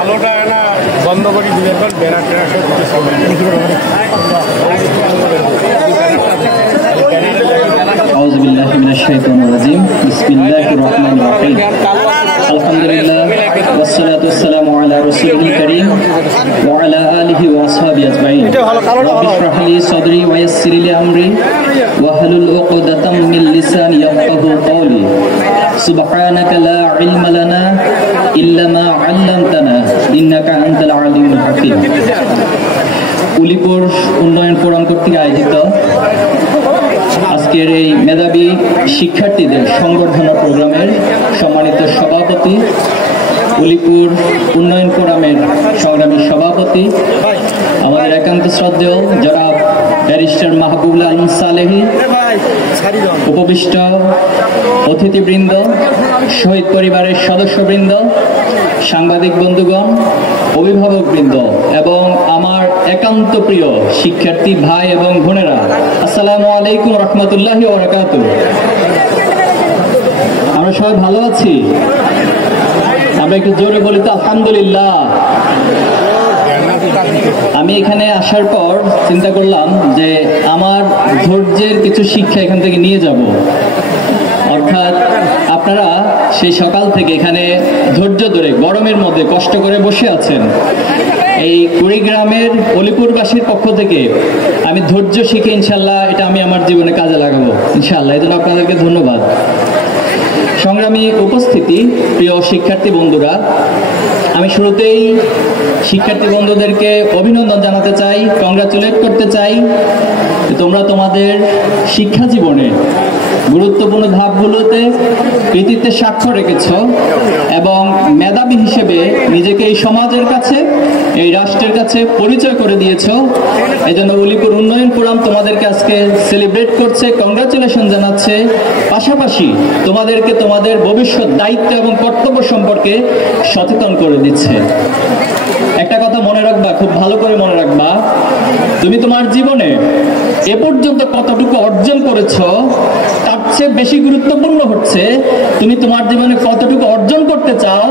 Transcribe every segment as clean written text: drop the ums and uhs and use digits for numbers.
আলোটা না বন্ধ করে দিলে বেড়া টেরা সব أعوذ بالله من الشيطان الرجيم بسم الله الرحمن الرحيم الحمد لله والصلاة والسلام على رسوله الكريم وعلى آله وأصحابه أجمعين رب اشرح لي صدري ويسر لي أمري واحلل عقدة من لساني يفقهوا قولي سبحانك لا علم لنا إلا ما علمتنا إنك أنت العليم الحكيم উলিপুর উন্নয়ন ফোরাম কর্তৃক আয়োজিত আজকের এই মেধাবী শিক্ষার্থীদের সংবর্ধনা প্রোগ্রামের সম্মানিত সভাপতি, উলিপুর উন্নয়ন ফোরামের সংগ্রামী সভাপতি, আমাদের একান্ত শ্রদ্ধেয় জনাব ব্যারিস্টার মাহবুবুল আলম সালেহী, উপবিষ্ট অতিথিবৃন্দ, শহীদ পরিবারের সদস্যবৃন্দ, সাংবাদিক বন্ধুগণ, অভিভাবকবৃন্দ এবং আমার একান্ত প্রিয় শিক্ষার্থী ভাই এবং বোনেরা, আসসালামু আলাইকুম রহমতুল্লাহি ওয়া বারাকাতুহু। আমরা সবাই ভালো আছি? আমরা একটু জোরে বলি তো আলহামদুলিল্লাহ। আমি এখানে আসার পর চিন্তা করলাম যে আমার ধৈর্যের কিছু শিক্ষা এখান থেকে নিয়ে যাব। অর্থাৎ আপনারা সেই সকাল থেকে এখানে ধৈর্য ধরে গরমের মধ্যে কষ্ট করে বসে আছেন। এই কুড়িগ্রামের অলিপুরবাসীর পক্ষ থেকে আমি ধৈর্য শিখে ইনশাল্লাহ এটা আমি আমার জীবনে কাজে লাগাবো ইনশাল্লাহ। এই জন্য আপনাদেরকে ধন্যবাদ। সংগ্রামী উপস্থিতি, প্রিয় শিক্ষার্থী বন্ধুরা, আমি শুরুতেই শিক্ষার্থী বন্ধুদেরকে অভিনন্দন জানাতে চাই, কংগ্রাচুলেট করতে চাই। তোমরা তোমাদের শিক্ষা জীবনে গুরুত্বপূর্ণ ধাপগুলোতে কৃতিত্বের স্বাক্ষর রেখেছ এবং মেধাবী হিসেবে নিজেকে এই সমাজের কাছে, এই রাষ্ট্রের কাছে পরিচয় করে দিয়েছ। এই জন্য উলিপুর উন্নয়ন ফোরাম তোমাদেরকে আজকে সেলিব্রেট করছে, কংগ্রাচুলেশন জানাচ্ছে। পাশাপাশি তোমাদেরকে তোমাদের ভবিষ্যৎ দায়িত্ব এবং কর্তব্য সম্পর্কে সচেতন করে দিচ্ছে। একটা কথা মনে রাখবা, খুব ভালো করে মনে রাখবা, তুমি তোমার জীবনে এ পর্যন্ত কতটুকু অর্জন করেছ তার চেয়ে বেশি গুরুত্বপূর্ণ হচ্ছে তুমি তোমার জীবনে কতটুকু অর্জন করতে চাও,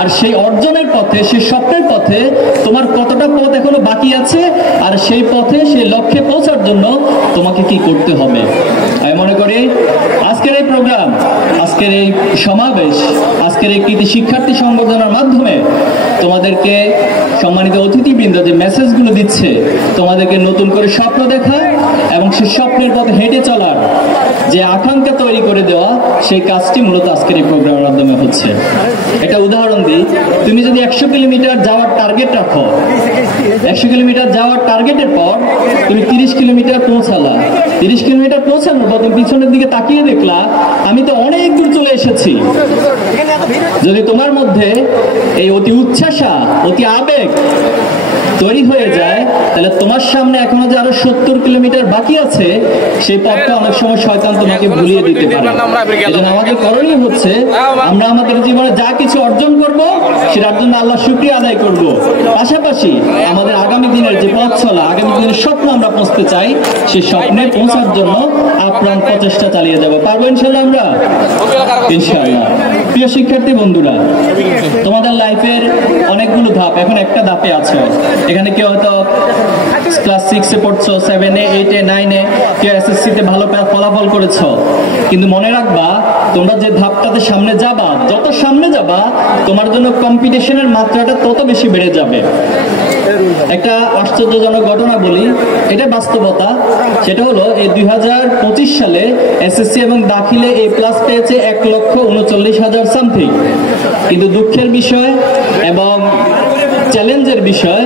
আর সেই অর্জনের পথে, সেই স্বপ্নের পথে তোমার কতটা পথ এখনো বাকি আছে, আর সেই পথে সেই লক্ষ্যে পৌঁছার জন্য তোমাকে কি করতে হবে। আমি মনে করি আজকের এই প্রোগ্রাম, আজকের এই সমাবেশ, আজকের এই কৃতি শিক্ষার্থী সংবর্ধনার মাধ্যমে তোমাদেরকে সম্মানিত অতিথিবৃন্দ যে মেসেজগুলো দিচ্ছে, তোমাদেরকে নতুন করে স্বপ্ন দেখা এবং সেই স্বপ্নের পথে হেঁটে চলার যে আকাঙ্ক্ষা তৈরি করে দেওয়া, সেই কাজটি মূলত আজকের এই প্রোগ্রামের মাধ্যমে হচ্ছে। একটা উদাহরণ দিই, তুমি যদি 100 কিলোমিটার যাওয়ার টার্গেট রাখো, 100 কিলোমিটার যাওয়ার টার্গেটের পর তুমি 30 কিলোমিটার পৌঁছালা, 30 কিলোমিটার পৌঁছানোর পর তুমি পিছনের দিকে তাকিয়ে দেখলা আমি তো অনেক দূর চলে এসেছি। যদি তোমার মধ্যে এই অতি উচ্ছ্বাসা, অতি আবেগ তৈরি হয়ে যায়, তাহলে তোমার সামনে এখনো যে আরো 70 কিলোমিটার বাকি আছে, সেই পথটা অনেক সময় শয়তান তোমাকে ভুলিয়ে দিতে পারে। এজন্য আমাদের করণীয় হচ্ছে আমরা আমাদের জীবনে যা কিছু অর্জন করব সেটার জন্য আল্লাহ শুকরিয়া আদায় করব। পাশাপাশি আমাদের আগামী দিনের যে পথ চলা, আগামী দিনের স্বপ্ন আমরা পৌঁছতে চাই, সেই স্বপ্নে পৌঁছার জন্য আপ্রাণ প্রচেষ্টা চালিয়ে যাব। পারবো ইনশাল্লাহ আমরা? ইনশাআল্লাহ। প্রিয় শিক্ষার্থী বন্ধুরা, তোমাদের লাইফের অনেকগুলো ধাপ, এখন একটা ধাপে আছো। এখানে কেউ হয়তো ক্লাস 6-এ পড়ছো, 7-এ, 8-এ, 9-এ, কেউ এসএসসিতে ভালো ফলাফল করেছো। কিন্তু মনে রাখবা, তোমরা যে ধাপটাতে সামনে যাবা, যত সামনে যাবা তোমার জন্য কম্পিটিশনের মাত্রাটা তত বেশি বেড়ে যাবে। একটা আশ্চর্যজনক ঘটনা বলি, এটা বাস্তবতা। সেটা হলো এই 2025 সালে এসএসসি এবং দাখিলে A+ পেয়েছে 1,39,000 সামথিং। কিন্তু দুঃখের বিষয় এবং চ্যালেঞ্জের বিষয়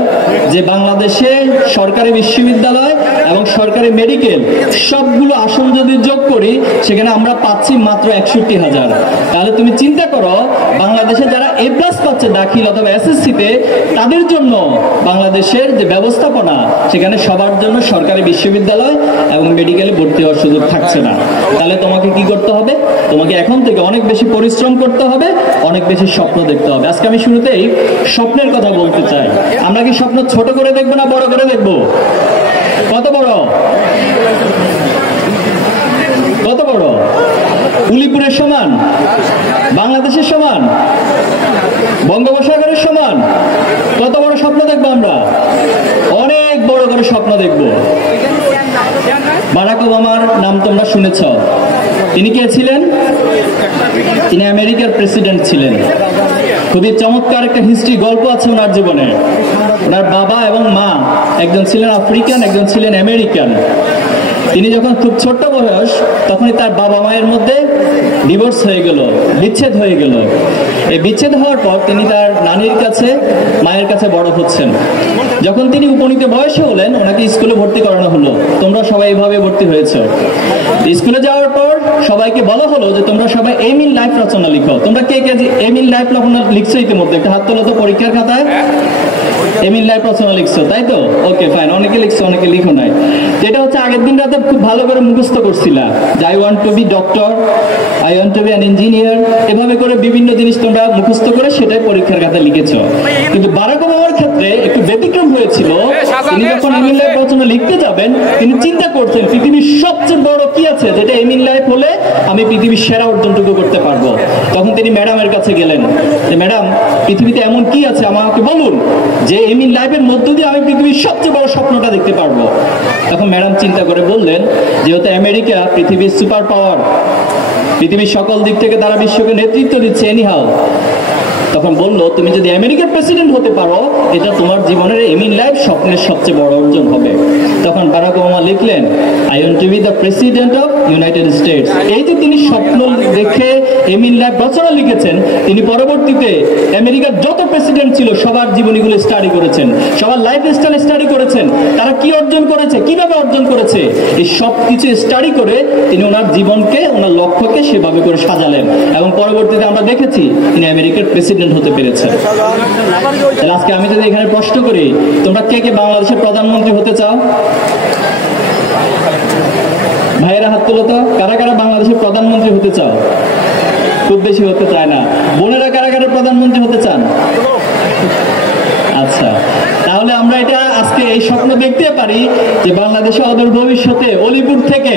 যে বাংলাদেশে সরকারি বিশ্ববিদ্যালয় এবং সরকারি মেডিকেল সবগুলো আসন যদি যোগ করি, সেখানে আমরা পাচ্ছি মাত্র 61,000। তাহলে তুমি চিন্তা করো, বাংলাদেশে যারা A+ পাচ্ছে দাখিল অথবা এসএসসিতে, তাদের জন্য বাংলাদেশের যে ব্যবস্থাপনা, সেখানে সবার জন্য সরকারি বিশ্ববিদ্যালয় এবং মেডিকেলে ভর্তি হওয়ার সুযোগ থাকছে না। তাহলে তোমাকে কি করতে হবে? তোমাকে এখন থেকে অনেক বেশি পরিশ্রম করতে হবে, অনেক বেশি স্বপ্ন দেখতে হবে। আজকে আমি শুরুতেই স্বপ্নের কথা বলতে চাই। আমরা কি স্বপ্ন ছোট করে দেখবো না বড় করে দেখবো? কত বড়? কত বড়? উলিপুরের সমান, বাংলাদেশের সমান, বঙ্গোপসাগরের সমান। কত বড় স্বপ্ন দেখবো আমরা? অনেক বড় করে স্বপ্ন দেখবো। বারাক ওবামার নাম তোমরা শুনেছ। তিনি কে ছিলেন? তিনি আমেরিকার প্রেসিডেন্ট ছিলেন। খুবই চমৎকার একটা হিস্ট্রি গল্প আছে ওনার জীবনে। ওনার বাবা এবং মা, একজন ছিলেন আফ্রিকান, একজন ছিলেন আমেরিকান। তিনি যখন খুব ছোট্ট বয়স, তখনই তার বাবা মায়ের মধ্যে ডিভোর্স হয়ে গেল, বিচ্ছেদ হয়ে গেল। এই বিচ্ছেদ হওয়ার পর তিনি তার নানির কাছে, মায়ের কাছে বড় হচ্ছেন। যখন তিনি উপনীত বয়সে হলেন, ওনাকে স্কুলে ভর্তি করানো হলো। তোমরা সবাই এভাবে ভর্তি হয়েছ। স্কুলে যাওয়ার পর সবাইকে বলা হলো যে তোমরা সবাই এম ইন লাইফ রচনা লিখো। তোমরা কে কে এম ইন লাইফ লিখছো ইতিমধ্যে? একটা হাত তোলো তো পরীক্ষার খাতায়। এম ইন লাইফ রচনা লিখছো, তাই তো? ওকে, ফাইন। অনেকে লিখছো, অনেকে লিখো নাই। যেটা হচ্ছে আগের দিন রাতে খুব ভালো করে মুখস্থ করছিলা যে I want to be doctor, I want to be an engineer. এভাবে করে বিভিন্ন জিনিস তোমরা মুখস্থ করে সেটাই পরীক্ষার খাতায় লিখেছ। কিন্তু বারাক ওবামার ক্ষেত্রে একটু ব্যতিক্রম হয়েছিল। তিনি যখন এম ইন লাইফ রচনা লিখতে যাবেন, তিনি চিন্তা করছেন পৃথিবীর সবচেয়ে বড় কি আছে যেটা এম ইন লাইফ হলে আমি পৃথিবীর সেরা অর্জনটুকু করতে পারবো। তখন তিনি ম্যাডামের কাছে গেলেন যে ম্যাডাম, পৃথিবীতে এমন কি আছে আমাকে বলুন যে এম ইন লাইফের মধ্য দিয়ে আমি পৃথিবীর সবচেয়ে বড় স্বপ্নটা দেখতে পারবো। তখন ম্যাডাম চিন্তা করে বললেন, যেহেতু আমেরিকা পৃথিবীর সুপার পাওয়ার, পৃথিবীর সকল দিক থেকে তারা বিশ্বকে নেতৃত্ব দিচ্ছে এনিহাও, তখন বললো তুমি যদি আমেরিকার প্রেসিডেন্ট হতে পারো, এটা তোমার জীবনের এম ইন লাইফ স্বপ্নের সবচেয়ে বড় অর্জন হবে। তখন বারাক ওবামা লিখলেন, I want to B the president of United states. এই যে তিনি স্বপ্ন দেখে এম ইন লাইফ রচনা লিখেছেন, তিনি পরবর্তীতে আমেরিকার যত প্রেসিডেন্ট ছিল সবার জীবনীগুলো স্টাডি করেছেন, সবার লাইফ স্টাইল স্টাডি করেছেন, তারা কি অর্জন করেছে, কিভাবে অর্জন করেছে, এই সব কিছু স্টাডি করে তিনি ওনার জীবনকে, ওনার লক্ষ্যকে সেভাবে করে সাজালেন। এবং পরবর্তীতে আমরা দেখেছি তিনি আমেরিকার প্রেসিডেন্ট হতে পেরেছে। আজকে আমি যদি এখানে প্রশ্ন করি, তোমরা কে কে বাংলাদেশের প্রধানমন্ত্রী হতে চাও? ভাইয়েরা হাত তুলো তো। কারা কারা বাংলাদেশের প্রধানমন্ত্রী হতে চাও? খুব বেশি হতে চায় না। বোনেরা কারা কারা প্রধানমন্ত্রী হতে চান? আচ্ছা, তাহলে আমরা এটা আজকে এই স্বপ্ন দেখতে পারি যে বাংলাদেশে অদূর ভবিষ্যতে অলিপুর থেকে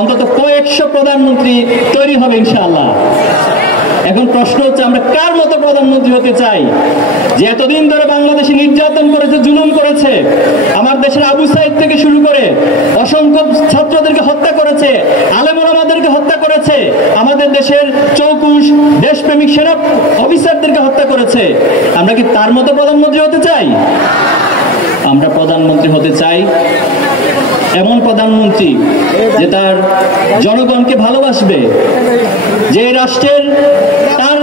অন্তত কয়েকশো প্রধানমন্ত্রী তৈরি হবে ইনশাআল্লাহ। এখন প্রশ্ন হচ্ছে, আমরা কার মতো প্রধানমন্ত্রী হতে চাই? যে এতদিন ধরে বাংলাদেশে নির্যাতন করেছে, জুলুম করেছে, আমার দেশের আবু সাইদ থেকে শুরু করে অসংখ্য ছাত্রদেরকে হত্যা করেছে, আলেম ওলামাদেরকে হত্যা করেছে, আমাদের দেশের চৌকুশ দেশপ্রেমিক সেনা অফিসারদেরকে হত্যা করেছে। আমরা কি তার মতো প্রধানমন্ত্রী হতে চাই? আমরা প্রধানমন্ত্রী হতে চাই এমন প্রধানমন্ত্রী যে তার জনগণকে ভালোবাসবে, যে রাষ্ট্রের তার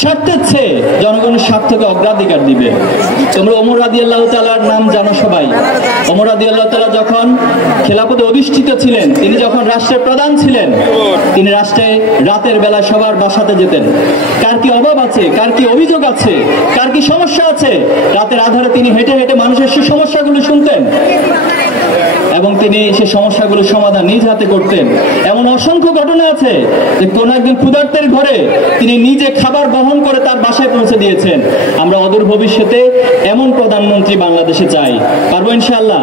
স্বার্থের চেয়ে জনগণের স্বার্থকে অগ্রাধিকার দিবে। তোমরা ওমর রাদিয়াল্লাহু তাআলার নাম জানো সবাই। ওমর রাদিয়াল্লাহু তাআলা যখন খেলাফতে অধিষ্ঠিত ছিলেন, তিনি যখন রাষ্ট্রের প্রধান ছিলেন, তিনি রাষ্ট্রে রাতের বেলা সবার বাসাতে যেতেন। কার কি অভাব আছে, কার কি অভিযোগ আছে, কার কি সমস্যা আছে, রাতের আধারে তিনি হেঁটে হেঁটে মানুষের সেই সমস্যাগুলো শুনতেন এবং তিনি সে সমস্যাগুলোর সমাধান নিজ হাতে করতেন। এমন অসংখ্য ঘটনা আছে যে কোন একজন ক্ষুধার্তের ঘরে তিনি নিজে খাবার বহন করে তার বাসায় পৌঁছে দিয়েছেন। আমরা অদূর ভবিষ্যতে এমন প্রধানমন্ত্রী বাংলাদেশে চাই। পারবো ইনশাআল্লাহ?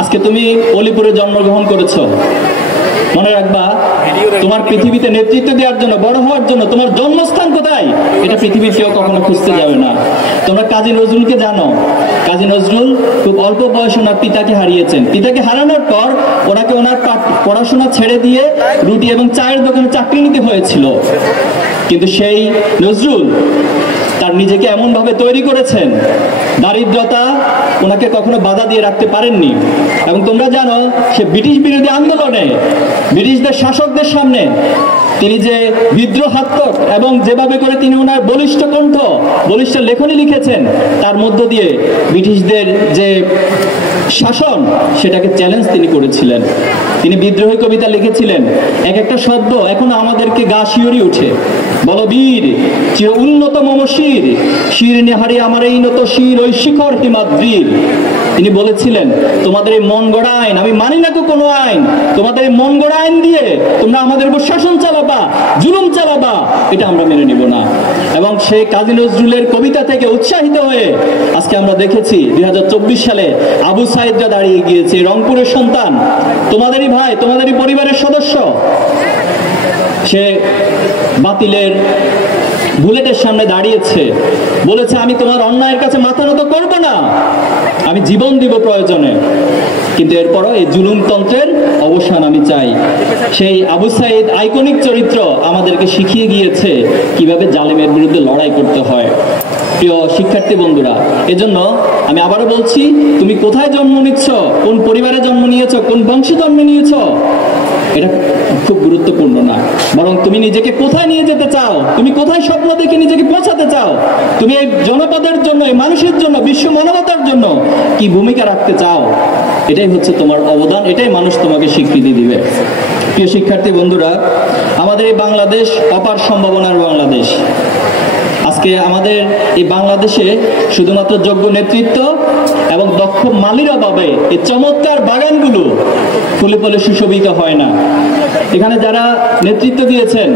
আজকে তুমি অলিপুরে জন্মগ্রহণ করেছো, মনে রাখবা তোমার পৃথিবীতে নেতৃত্ব দেওয়ার জন্য, বড় হওয়ার জন্য তোমার জন্মস্থান কোথায় এটা পৃথিবীর কেউ কখনো খুঁজতে যাবে না। তোমরা কাজী নজরুলকে জানো। কাজী নজরুল খুব অল্প বয়সে ওনার পিতাকে হারিয়েছেন। পিতাকে হারানোর পর ওনাকে ওনার পড়াশোনা ছেড়ে দিয়ে রুটি এবং চায়ের দোকানে চাকরি নিতে হয়েছিল। কিন্তু সেই নজরুল তার নিজেকে এমন ভাবে তৈরি করেছেন, দারিদ্রতা ওনাকে কখনো বাধা দিয়ে রাখতে পারেননি। এবং তোমরা জানো, সে ব্রিটিশ বিরোধী আন্দোলনে ব্রিটিশদের শাসকদের সামনে তিনি যে বিদ্রোহাত্মক এবং যেভাবে করে তিনি ওনার বলিষ্ঠ কণ্ঠ, বলিষ্ঠ লেখনী লিখেছেন, তার মধ্য দিয়ে ব্রিটিশদের যে শাসন সেটাকে চ্যালেঞ্জ তিনি করেছিলেন। তিনি বিদ্রোহী কবিতা লিখেছিলেন, এক একটা শব্দ এখন আমাদেরকে গা শিউরি উঠে। বলবীর চির উন্নত মমশির, শির নেহারি আমার এই নত শির ওই শিখর হিমাদ্রির। তিনি বলেছিলেন, তোমাদের এই মন গড়া আইন, আমি মানি না তো কোনো আইন, তোমাদের এই মন গড়া আইন দিয়ে তোমরা আমাদের উপর শাসন চালাবা, জুলুম চালাবা, এটা আমরা মেনে নিব না। এবং সেই কাজী নজরুলের কবিতা থেকে উৎসাহিত হয়ে আজকে আমরা দেখেছি 2024 সালে আবু সাইদরা দাঁড়িয়ে গিয়েছে, রংপুরের সন্তান, তোমাদেরই ভাই, তোমাদেরই পরিবারের সদস্য। সে বাতিলের বুলেটের সামনে দাঁড়িয়েছে, বলেছে আমি তোমার অন্যায়ের কাছে মাথা নত করবো না, আমি জীবন দিব প্রয়োজনে, কিন্তু এরপরও এই জুলুমতন্ত্রের অবসান আমি চাই। সেই আবু সাঈদ আইকনিক চরিত্র আমাদেরকে শিখিয়ে গিয়েছে কিভাবে জালেমের বিরুদ্ধে লড়াই করতে হয়। প্রিয় শিক্ষার্থী বন্ধুরা, এজন্য আমি আবারও বলছি, তুমি কোথায় জন্ম নিচ্ছ, কোন পরিবারে জন্ম নিয়েছ, কোন বংশে জন্ম নিয়েছ, এটা খুব গুরুত্বপূর্ণ না, বরং তুমি নিজেকে কোথায় নিয়ে যেতে চাও, তুমি কোথায় স্বপ্ন দেখে নিজেকে পৌঁছাতে চাও, তুমি এই জনপদের জন্য, এই মানুষের জন্য, বিশ্ব মানবতার জন্য কি ভূমিকা রাখতে চাও, এটাই হচ্ছে তোমার অবদান, এটাই মানুষ তোমাকে স্বীকৃতি দিবে। প্রিয় শিক্ষার্থী বন্ধুরা, আমাদের এই বাংলাদেশ অপার সম্ভাবনার বাংলাদেশ। আজকে আমাদের এই বাংলাদেশে শুধুমাত্র যোগ্য নেতৃত্ব এবং দক্ষ মালির অভাবে এই চমৎকার বাগানগুলো ফুলে ফলে সুশোভিত হয় না। এখানে যারা নেতৃত্ব দিয়েছেন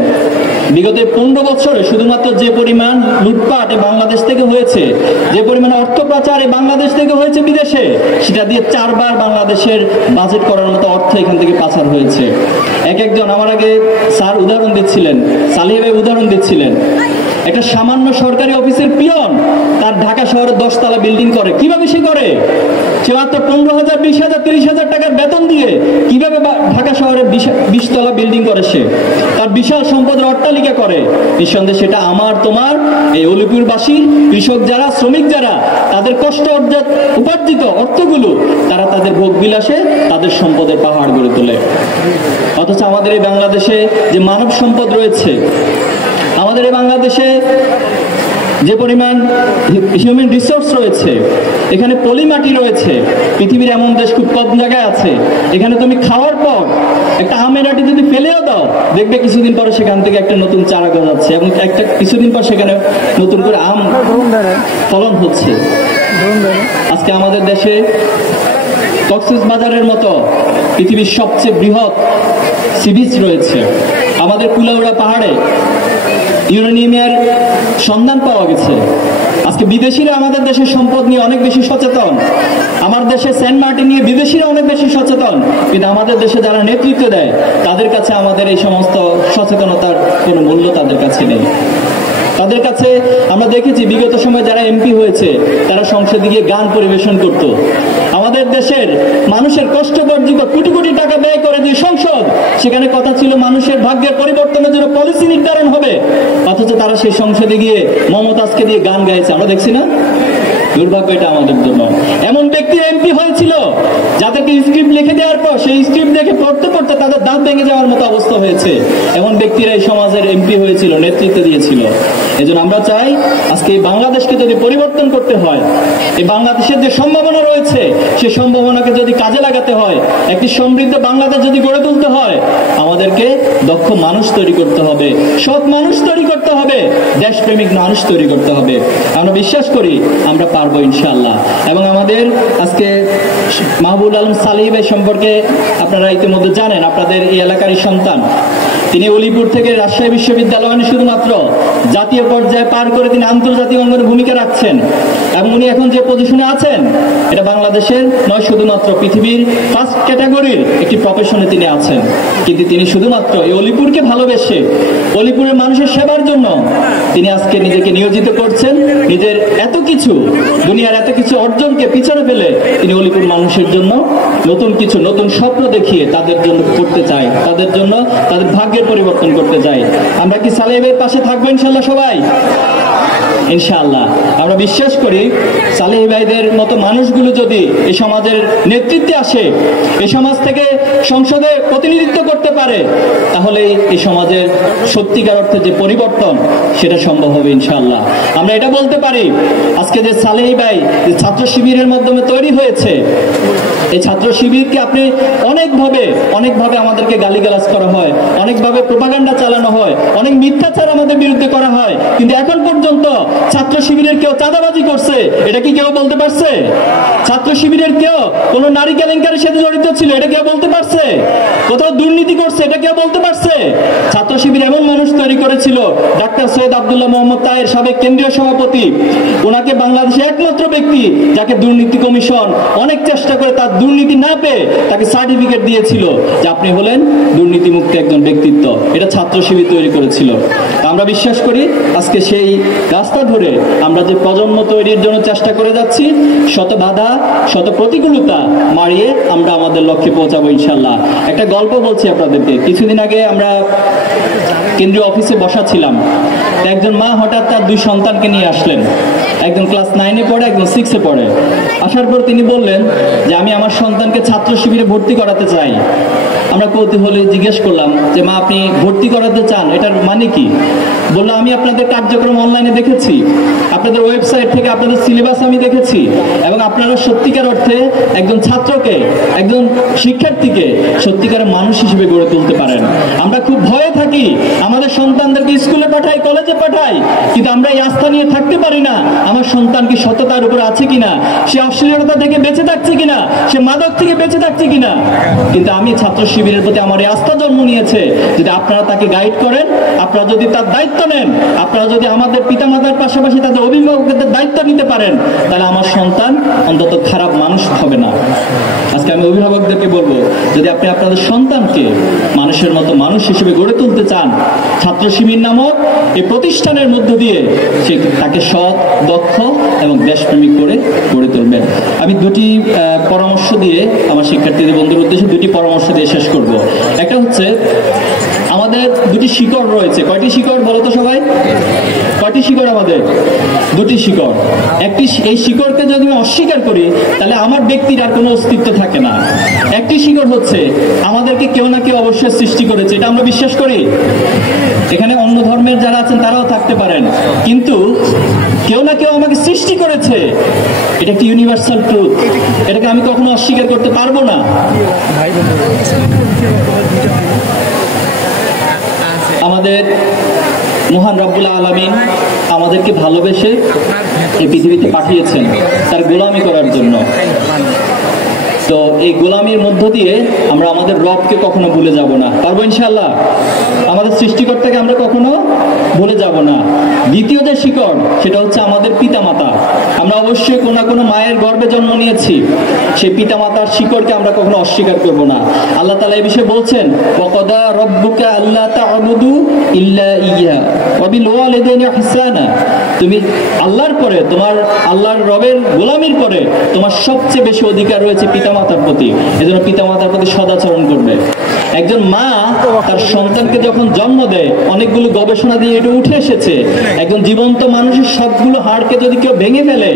বিগত 15 বছরে শুধুমাত্র যে পরিমাণ লুটপাট এই বাংলাদেশ থেকে হয়েছে, যে পরিমাণ অর্থ পাচার এই বাংলাদেশ থেকে হয়েছে বিদেশে, সেটা দিয়ে 4 বার বাংলাদেশের বাজেট করার মতো অর্থ এখান থেকে পাচার হয়েছে। একজন আমার আগে স্যার উদাহরণ দিচ্ছিলেন, সালিহ ভাই উদাহরণ দিচ্ছিলেন, একটা সামান্য সরকারি অফিসের পিয়ন তার ঢাকা শহরে 10 তলা বিল্ডিং করে। কিভাবে সে করে? সে মাত্র 15,000, 20,000, 30,000 টাকার বেতন দিয়ে কিভাবে ঢাকা শহরে 20 তলা বিল্ডিং করে? সে তার বিশাল সম্পদের অট্টালিকা করে। নিঃসন্দেহে সেটা আমার তোমার এই অলিপুরবাসী কৃষক যারা, শ্রমিক যারা, তাদের কষ্ট উপার্জিত অর্থগুলো তারা তাদের ভোগ বিলাসে তাদের সম্পদের পাহাড় গড়ে তোলে। অথচ আমাদের এই বাংলাদেশে যে মানব সম্পদ রয়েছে, আমাদের এই বাংলাদেশে যে পরিমাণ হিউম্যান রিসোর্স রয়েছে, এখানে পলিমাটি রয়েছে, পৃথিবীর এমন দেশ খুব কম জায়গায় আছে। এখানে তুমি খাওয়ার পর একটা আমের আটি যদি ফেলেও দাও, দেখবে কিছুদিন পরে সেখান থেকে একটা নতুন চারা গজাচ্ছে এবং কিছুদিন পর সেখানে নতুন করে আম ফলন হচ্ছে। আজকে আমাদের দেশে কক্সবাজারের মতো পৃথিবীর সবচেয়ে বৃহৎ সি বিচ রয়েছে। আমাদের কুলাউড়া পাহাড়ে ইউরেনিয়ামের সন্ধান পাওয়া গেছে। আজকে বিদেশিরা আমাদের দেশের সম্পদ নিয়ে অনেক বেশি সচেতন, আমার দেশে সেন্ট মার্টিন নিয়ে বিদেশিরা অনেক বেশি সচেতন, কিন্তু আমাদের দেশে যারা নেতৃত্ব দেয় তাদের কাছে আমাদের এই সমস্ত সচেতনতার কোনো মূল্য তাদের কাছে নেই। তাদের কাছে আমরা দেখেছি বিগত সময় যারা এমপি হয়েছে তারা সংসদে গিয়ে গান পরিবেশন করত। আমাদের দেশের মানুষের কষ্ট বর্জিত কোটি কোটি টাকা ব্যয় করে যে সংসদ, সেখানে কথা ছিল মানুষের ভাগ্যের পরিবর্তনের জন্য পলিসি নির্ধারণ হবে, অথচ তারা সেই সংসদে গিয়ে মমতাজকে দিয়ে গান গাইছে। আমরা দেখছি না? দুর্ভাগ্য এটা আমাদের জন্য। এমন ব্যক্তি এমপি হয়েছিল যাদেরকে স্ক্রিপ্ট লিখে দেওয়ার পর সেই স্ক্রিপ্ট দেখে পড়তে পড়তে তাদের দাঁত ভেঙে যাওয়ার মতো অবস্থা হয়েছে। এমন ব্যক্তিরা এই সমাজের এমপি হয়েছিল, নেতৃত্ব দিয়েছিল। এজন্য আমরা চাই আজকে এই বাংলাদেশকে যদি পরিবর্তন করতে হয়, এই বাংলাদেশের যে সম্ভাবনা রয়েছে সেই সম্ভাবনাকে যদি কাজে লাগাতে হয়, একটি সমৃদ্ধ বাংলাদেশ যদি গড়ে তুলতে হয়, আমাদেরকে দক্ষ মানুষ তৈরি করতে হবে, সৎ মানুষ তৈরি করতে হবে, দেশপ্রেমিক মানুষ তৈরি করতে হবে। আমরা বিশ্বাস করি আমরা পারবো ইনশাআল্লাহ। এবং আমাদের আজকে মাহবুব আলম সালিহ ভাই সম্পর্কে আপনারা ইতিমধ্যে জানেন, আপনাদের এই এলাকারই সন্তান। তিনি অলিপুর থেকে রাজশাহী বিশ্ববিদ্যালয়ে শুধুমাত্র জাতীয় পর্যায়ে পার করে তিনি আন্তর্জাতিক অঙ্গনে ভূমিকা রাখছেন এবং উনি এখন যে পজিশনে আছেন এটা বাংলাদেশের নয়, শুধুমাত্র পৃথিবীর ফার্স্ট ক্যাটাগরির একটি প্রফেশনে তিনি আছেন। কিন্তু তিনি শুধুমাত্র এই অলিপুরকে ভালোবেসে অলিপুরের মানুষের সেবার জন্য তিনি আজকে নিজেকে নিয়োজিত করছেন। নিজের এত কিছু, দুনিয়ার এত কিছু অর্জনকে পিছনে ফেলে তিনি অলিপুর মানুষের জন্য নতুন কিছু, নতুন স্বপ্ন দেখিয়ে তাদের জন্য করতে চাই, তাদের জন্য তাদের ভাগ্যের পরিবর্তন করতে চাই। আমরা কি সালেহ ভাইয়ের পাশে থাকবো ইনশাল্লাহ? সবাই ইনশাআল্লাহ। আমরা বিশ্বাস করি সালেহ ভাইদের মতো মানুষগুলো যদি এই সমাজের নেতৃত্বে আসে, এই সমাজ থেকে সংসদে প্রতিনিধিত্ব করতে পারে, তাহলে এই সমাজের সত্যিকার অর্থে যে পরিবর্তন সেটা সম্ভব হবে ইনশাআল্লাহ। আমরা এটা বলতে পারি, আজকে যে সালেহ ভাই যে ছাত্র শিবিরের মাধ্যমে তৈরি হয়েছে, এই ছাত্র শিবিরকে আপনি অনেকভাবে আমাদেরকে গালিগালাজ করা হয়, অনেকভাবে প্রোপাগান্ডা চালানো হয়, অনেক মিথ্যাচার আমাদের বিরুদ্ধে করা হয়, কিন্তু এখন পর্যন্ত ছাত্র শিবিরের কেউ চাঁদাবাজি করছে, এটা কি কেউ বলতে পারছে? ছাত্র শিবিরের কেউ কোনো নারী কেলেঙ্কারির সাথে জড়িত ছিল, এটা কেউ বলতে পারছে? কোথাও দুর্নীতি করছে, এটা কেউ বলতে পারছে? ছাত্র শিবির এমন মানুষ তৈরি করেছিল, ডাক্তার সৈয়দ আব্দুল্লাহ মোহাম্মদ তাহের, সাবেক কেন্দ্রীয় সভাপতি, ওনাকে বাংলাদেশের একমাত্র ব্যক্তি যাকে দুর্নীতি কমিশন অনেক চেষ্টা করে তার দুর্নীতি না পেয়ে তাকে সার্টিফিকেট দিয়েছিল যে আপনি হলেন দুর্নীতিমুক্ত একজন ব্যক্তিত্ব। এটা ছাত্র শিবির তৈরি করেছিল। আমরা বিশ্বাস করি আজকে সেই রাস্তা ধরে আমরা যে প্রজন্ম তৈরির জন্য চেষ্টা করে যাচ্ছি, শত বাধা শত প্রতিকূলতা মারিয়ে আমরা আমাদের লক্ষ্যে পৌঁছাবো ইনশাল্লাহ। একটা গল্প বলছি আপনাদেরকে। কিছুদিন আগে আমরা কেন্দ্রীয় অফিসে বসা ছিলাম, একজন মা হঠাৎ তার 2 সন্তানকে নিয়ে আসলেন। একজন ক্লাস 9-এ পড়ে, একজন 6-এ পড়ে। আসার পর তিনি বললেন যে আমি আমার সন্তানকে ছাত্র শিবিরে ভর্তি করাতে চাই। আমরা কৌতূহলে জিজ্ঞেস করলাম যে মা, আপনি ভর্তি করাতে চান, এটার মানে কি? বললো আমি আপনাদের কার্যক্রম অনলাইনে দেখেছি, আপনাদের ওয়েবসাইট থেকে আপনাদের সিলেবাস আমি দেখেছি, এবং আপনারা সত্যিকার অর্থে একজন ছাত্রকে, একজন শিক্ষার্থীকে সত্যিকারের মানুষ হিসেবে গড়ে তুলতে পারেন। আমরা খুব ভয়ে থাকি, আমাদের সন্তানদেরকে স্কুলে পাঠাই, কলেজে পাঠাই, কিন্তু আমরা এই আস্থা নিয়ে থাকতে পারি না আমার সন্তান কি সততার উপর আছে কিনা, সে অশ্লীলতা থেকে বেঁচে থাকছে কিনা, সে মাদক থেকে বেঁচে থাকছে কিনা। কিন্তু আমি ছাত্র শিবিরের প্রতি আমার এই আস্থা জন্ম নিয়েছে, যদি আপনারা তাকে গাইড করেন, আপনারা যদি তার দায়িত্ব নেন, আপনারা যদি আমাদের পিতামাতার পাশাপাশি তাদের অভিভাবকদের দায়িত্ব নিতে পারেন, তাহলে আমার সন্তান অন্তত খারাপ মানুষ হবে না। আজকে আমি অভিভাবকদেরকে বলবো, যদি আপনি আপনাদের সন্তানকে মানুষের মতো মানুষ হিসেবে গড়ে তুলতে চান, ছাত্র শিবির নামক এই প্রতিষ্ঠানের মধ্য দিয়ে তাকে সৎ, দক্ষ এবং দেশপ্রেমিক করে গড়ে তুলবেন। আমি 2টি পরামর্শ দিয়ে আমার শিক্ষার্থীদের বন্ধুর উদ্দেশ্যে 2টি পরামর্শ দিয়ে শেষ করব। একটা হচ্ছে, আমাদের 2টি শিকড় রয়েছে। কয়টি শিকড় বলো তো সবাই? কয়টি শিকড় আমাদের? 2টি শিকড়। এই শিকড়কে যদি আমি অস্বীকার করি, তাহলে আমার ব্যক্তির আর কোনো অস্তিত্ব থাকে না। একটি শিকড় হচ্ছে আমাদেরকে কেউ না কেউ অবশ্যই সৃষ্টি করেছে, এটা আমরা বিশ্বাস করি। এখানে অন্য ধর্মের যারা আছেন তারাও থাকতে পারেন, কিন্তু কেউ না কেউ আমাকে সৃষ্টি করেছে, এটা একটি ইউনিভার্সাল ট্রুথ, এটাকে আমি কখনো অস্বীকার করতে পারবো না। আমাদের মহান রব্বুল আলামিন আমাদেরকে ভালোবেসে এই পৃথিবীতে পাঠিয়েছেন তার গোলামি করার জন্য। তো এই গোলামির মধ্য দিয়ে আমরা আমাদের রবকে কখনো ভুলে যাব না। পারবো ইনশাআল্লাহ? আমাদের সৃষ্টিকর্তাকে আমরা কখনো ভুলে যাব না। দ্বিতীয় যে শিকড়, সেটা হচ্ছে আমাদের পিতামাতা। আমরা অবশ্যই কোনো না কোনো মায়ের গর্ভে জন্ম নিয়েছি, সেই পিতামাতার শিকড়কে আমরা কখনো অস্বীকার করব না। আল্লাহ তাআলা এই বিষয়ে বলছেন, ওয়াকাদা রাব্বুকা আল্লা তা'বুদু ইল্লা ইয়্যা ওয়া বিল ওয়ালিদাইনি ইহসানা। তুমি আল্লাহর পরে, তোমার আল্লাহর রবের গোলামির পরে তোমার সবচেয়ে বেশি অধিকার রয়েছে পিতামাতার প্রতি। এজন্য পিতামাতার প্রতি সদাচরণ করবে। একজন মা তার সন্তানকে যখন জন্ম দেয়, অনেকগুলো গবেষণা দিয়ে এটা উঠে এসেছে, একজন জীবন্ত মানুষের সবগুলো হাড়কে যদি কেউ ভেঙে ফেলে,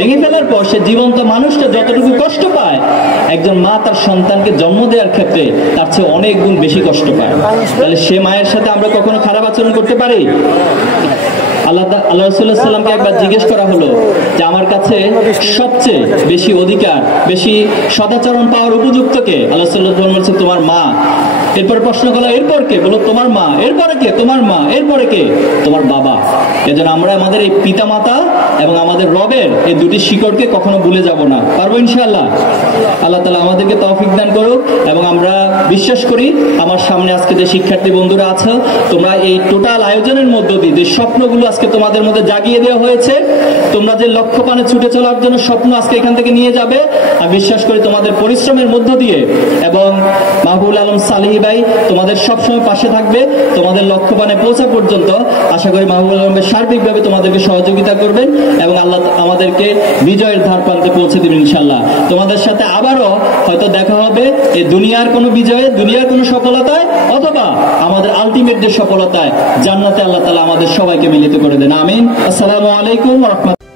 ভেঙে ফেলার পর সে জীবন্ত মানুষটা যতটুকু কষ্ট পায়, একজন মা তার সন্তানকে জন্ম দেওয়ার ক্ষেত্রে তার চেয়ে অনেক গুণ বেশি কষ্ট পায়। তাহলে সে মায়ের সাথে আমরা কখনো খারাপ আচরণ করতে পারি? আল্লাহ রাসূলুল্লাহ সাল্লামকে একবার জিজ্ঞেস করা হলো যে আমার কাছে সবচেয়ে বেশি অধিকার, বেশি সদাচরণ পাওয়ার উপযুক্ত কে? আল্লাহ রাসূলুল্লাহ বলছেন তোমার মা। এরপর প্রশ্ন করলো এরপর কে? বলো তোমার মা। এরপরে কে? তোমার মা। এরপরে কে? তোমার বাবা। এজন্য আমরা আমাদের এই পিতামাতা এবং আমাদের রবের এই 2টি শিকড়কে কখনো ভুলে যাব না। পারবো ইনশাআল্লাহ? আল্লাহ তাআলা আমাদেরকে তৌফিক দান করুক। এবং আমরা বিশ্বাস করি আমার সামনে আজকে যে শিক্ষার্থী বন্ধুরা আছো, তোমরা এই টোটাল আয়োজনের মধ্য দিয়ে যে স্বপ্নগুলো আজকে তোমাদের মধ্যে জাগিয়ে দেওয়া হয়েছে, তোমরা যে লক্ষ্য পানে ছুটে চলার জন্য স্বপ্ন আজকে এখান থেকে নিয়ে যাবে, আমি বিশ্বাস করি তোমাদের পরিশ্রমের মধ্য দিয়ে, এবং মাহবুবুল আলম সালিহি ভাই তোমাদের সবসময় পাশে থাকবে তোমাদের লক্ষ্য পানে পৌঁছা পর্যন্ত। আশা করি মাহবুবুল আলম সার্বিকভাবে তোমাদেরকে সহযোগিতা করবেন এবং আল্লাহ আমাদেরকে বিজয়ের ধার প্রান্তে পৌঁছে দেবেন ইনশাআল্লাহ। তোমাদের সাথে আবারও হয়তো দেখা হবে এই দুনিয়ার কোনো বিজয়ে, দুনিয়ার কোনো সফলতায়, অথবা আমাদের আলটিমেট যে সফলতায়, জান্নাতে আল্লাহ তাআলা আমাদের সবাইকে মিলিত করে দেন। আমিন। আসসালামু আলাইকুম ওয়া রাহমাতুল্লাহ।